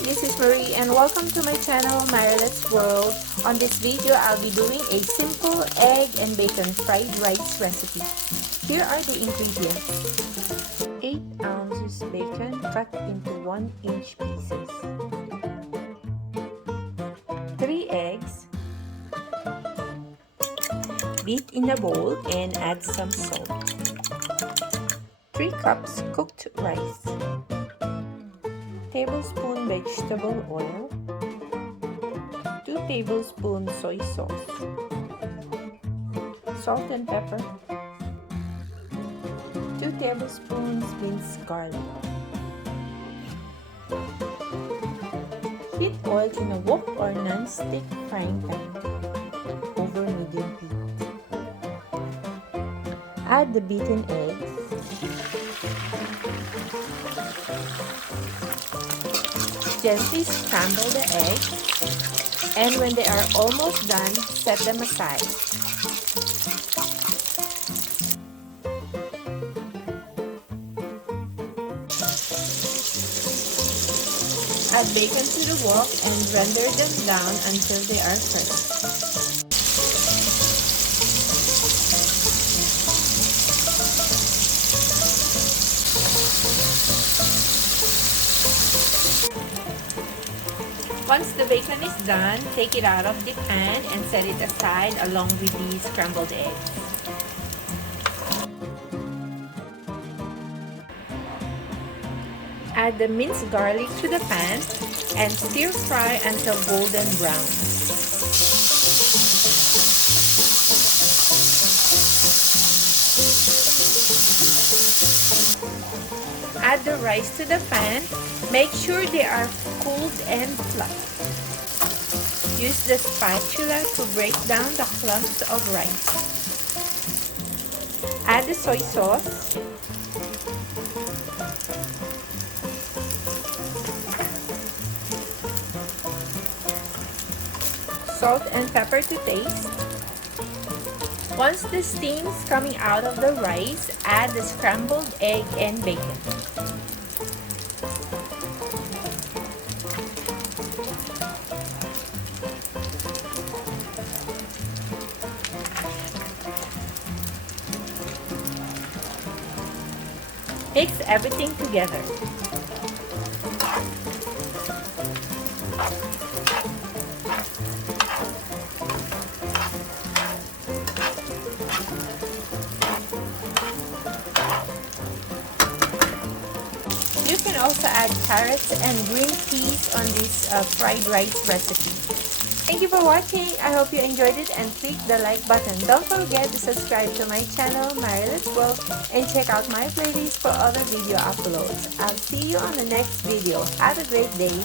this is Marie and welcome to my channel Marilet's World. On this video, I'll be doing a simple egg and bacon fried rice recipe. Here are the ingredients. 8 ounces bacon cut into 1-inch pieces. 3 eggs. Beat in a bowl and add some salt. 3 cups cooked rice. Tablespoon vegetable oil. 2 tablespoons soy sauce. Salt and pepper. 2 tablespoons minced garlic. Heat oil in a wok or non-stick frying pan over medium heat. Add the beaten eggs. Gently scramble the eggs, and when they are almost done, set them aside. Add bacon to the wok and render them down until they are crisp. Once the bacon is done, take it out of the pan and set it aside along with the scrambled eggs. Add the minced garlic to the pan and stir fry until golden brown. Add the rice to the pan. Make sure they are cooled and fluffy. Use the spatula to break down the clumps of rice. Add the soy sauce. Salt and pepper to taste. Once the steam is coming out of the rice, add the scrambled egg and bacon. Mix everything together. You can also add carrots and green peas on this fried rice recipe. Thank you for watching. I hope you enjoyed it and click the like button. Don't forget to subscribe to my channel Marilet's World and check out my playlist for other video uploads. I'll see you on the next video. Have a great day.